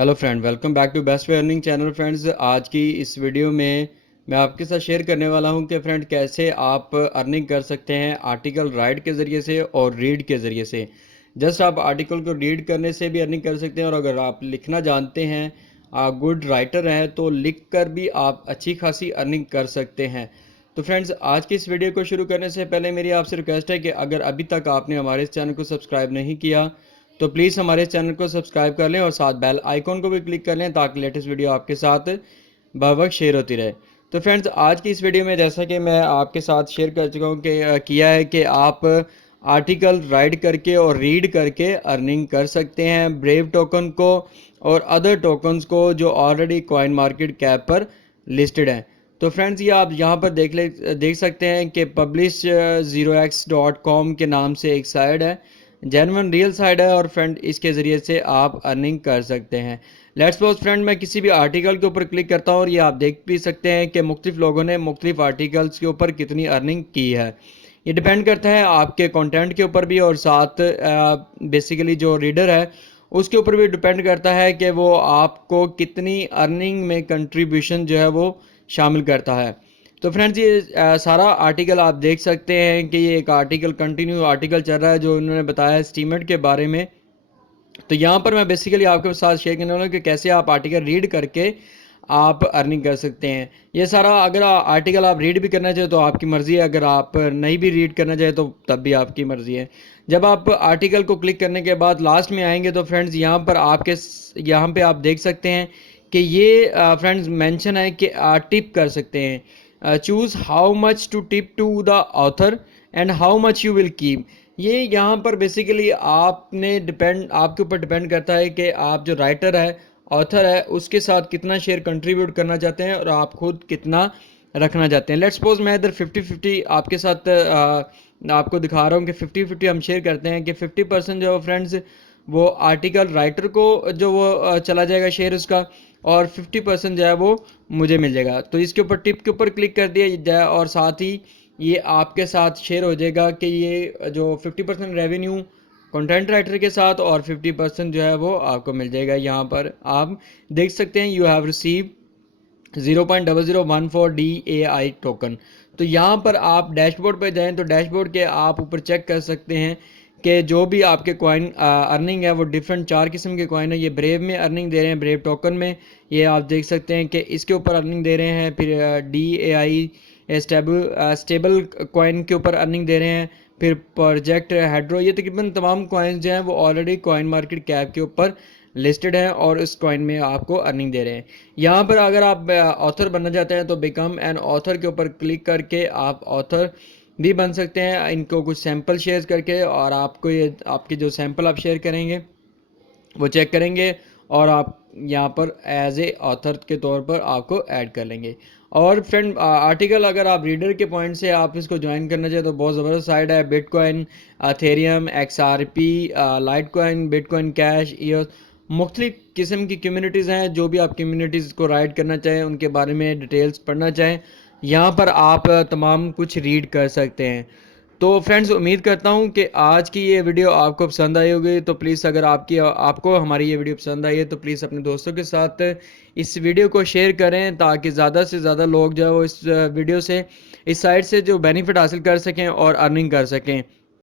Hello friend, welcome back to best way earning channel. Friends, आज की इस video में मैं आपके साथ शेयर करने वाला हूं कि फ्रेंड कैसे आप अर्निंग कर सकते हैं आर्टिकल राइट के ज़रिए से और रीड के ज़रिए से। जस्ट आप आर्टिकल को रीड करने से भी अर्निंग कर सकते हैं, और अगर आप लिखना जानते हैं, गुड राइटर हैं, तो लिख कर भी आप अच्छी खासी अर्निंग कर सकते हैं। तो फ्रेंड्स, आज की इस वीडियो को शुरू करने से पहले मेरी आपसे रिक्वेस्ट है कि अगर अभी तक आपने हमारे इस चैनल को सब्सक्राइब नहीं किया तो प्लीज़ हमारे चैनल को सब्सक्राइब कर लें और साथ बेल आइकॉन को भी क्लिक कर लें ताकि लेटेस्ट वीडियो आपके साथ बवक्त शेयर होती रहे। तो फ्रेंड्स, आज की इस वीडियो में जैसा कि मैं आपके साथ शेयर कर चुका हूँ कि किया है कि आप आर्टिकल राइट करके और रीड करके अर्निंग कर सकते हैं ब्रेव टोकन को और अदर टोकन्स को जो ऑलरेडी कॉइन मार्केट कैप पर लिस्टेड हैं। तो फ्रेंड्स, ये आप यहाँ पर देख सकते हैं कि publish0x.com के नाम से एक साइट है, जेन्युइन रियल साइट है, और फ्रेंड इसके ज़रिए से आप अर्निंग कर सकते हैं। लेट्स सपोज फ्रेंड, मैं किसी भी आर्टिकल के ऊपर क्लिक करता हूँ और ये आप देख भी सकते हैं कि मुख्तलिफ लोगों ने मुख्तलिफ आर्टिकल्स के ऊपर कितनी अर्निंग की है। ये डिपेंड करता है आपके कंटेंट के ऊपर भी, और साथ बेसिकली जो रीडर है उसके ऊपर भी डिपेंड करता है कि वो आपको कितनी अर्निंग में कंट्रीब्यूशन जो है वो शामिल करता है। तो फ्रेंड्स, ये सारा आर्टिकल आप देख सकते हैं कि ये एक आर्टिकल कंटिन्यू आर्टिकल चल रहा है जो उन्होंने बताया एस्टीमेट के बारे में। तो यहाँ पर मैं बेसिकली आपके साथ शेयर करने वाला हूँ कि कैसे आप आर्टिकल रीड करके आप अर्निंग कर सकते हैं। ये सारा अगर आर्टिकल आप रीड भी करना चाहे तो आपकी मर्ज़ी है, अगर आप नहीं भी रीड करना चाहे तो तब भी आपकी मर्ज़ी है। जब आप आर्टिकल को क्लिक करने के बाद लास्ट में आएंगे तो फ्रेंड्स यहाँ पे आप देख सकते हैं कि ये फ्रेंड्स मेंशन है कि टिप कर सकते हैं। Choose how much to tip to the author and how much you will keep. ये यहाँ पर बेसिकली आपके ऊपर डिपेंड करता है कि आप जो राइटर है, ऑथर है, उसके साथ कितना शेयर कंट्रीब्यूट करना चाहते हैं और आप खुद कितना रखना चाहते हैं। लेट्स सपोज मैं इधर 50-50 आपके साथ आपको दिखा रहा हूँ कि 50-50 हम शेयर करते हैं कि 50% जो फ्रेंड्स वो आर्टिकल राइटर को जो वो चला जाएगा शेयर उसका, और 50% जो है वो मुझे मिल जाएगा। तो इसके ऊपर टिप के ऊपर क्लिक कर दिया जाए और साथ ही ये आपके साथ शेयर हो जाएगा कि ये जो 50% रेवेन्यू कंटेंट राइटर के साथ और 50% जो है वो आपको मिल जाएगा। यहाँ पर आप देख सकते हैं you have receive 0.0014 DAI token. तो यहाँ पर आप डैशबोर्ड पर जाएं तो डैशबोर्ड के आप ऊपर चेक कर सकते हैं कि जो भी आपके कॉइन अर्निंग है वो डिफरेंट 4 किस्म के कॉइन है। ये ब्रेव में अर्निंग दे रहे हैं, ब्रेव टोकन में ये आप देख सकते हैं कि इसके ऊपर अर्निंग दे रहे हैं। फिर DAI स्टेबल कॉइन के ऊपर अर्निंग दे रहे हैं। फिर प्रोजेक्ट हेड्रो, ये तकरीबन तमाम कॉइन्स जो हैं वो ऑलरेडी कॉइन मार्केट कैप के ऊपर लिस्टेड हैं और इस कॉइन में आपको अर्निंग दे रहे हैं। यहाँ पर अगर आप ऑथर बनना चाहते हैं तो बिकम एन ऑथर के ऊपर क्लिक करके आप ऑथर भी बन सकते हैं, इनको कुछ सैंपल शेयर करके, और आपको ये आपके जो सैंपल आप शेयर करेंगे वो चेक करेंगे और आप यहाँ पर एज ए ऑथर के तौर पर आपको ऐड कर लेंगे। और फ्रेंड, आर्टिकल अगर आप रीडर के पॉइंट से आप इसको ज्वाइन करना चाहें तो बहुत ज़बरदस्त साइट है। Bitcoin, Ethereum, XRP, light coin, bitcoin cash, ये मुख्तलिफ किस्म की कम्युनिटीज़ हैं। जो भी आप कम्युनिटीज़ को राइड करना चाहें, उनके बारे में डिटेल्स पढ़ना चाहें, यहाँ पर आप तमाम कुछ रीड कर सकते हैं। तो फ्रेंड्स, उम्मीद करता हूँ कि आज की ये वीडियो आपको पसंद आई होगी। तो प्लीज़ अगर आपको हमारी ये वीडियो पसंद आई है तो प्लीज़ अपने दोस्तों के साथ इस वीडियो को शेयर करें ताकि ज़्यादा से ज़्यादा लोग जो है वो इस वीडियो से, इस साइट से जो बेनिफिट हासिल कर सकें और अर्निंग कर सकें।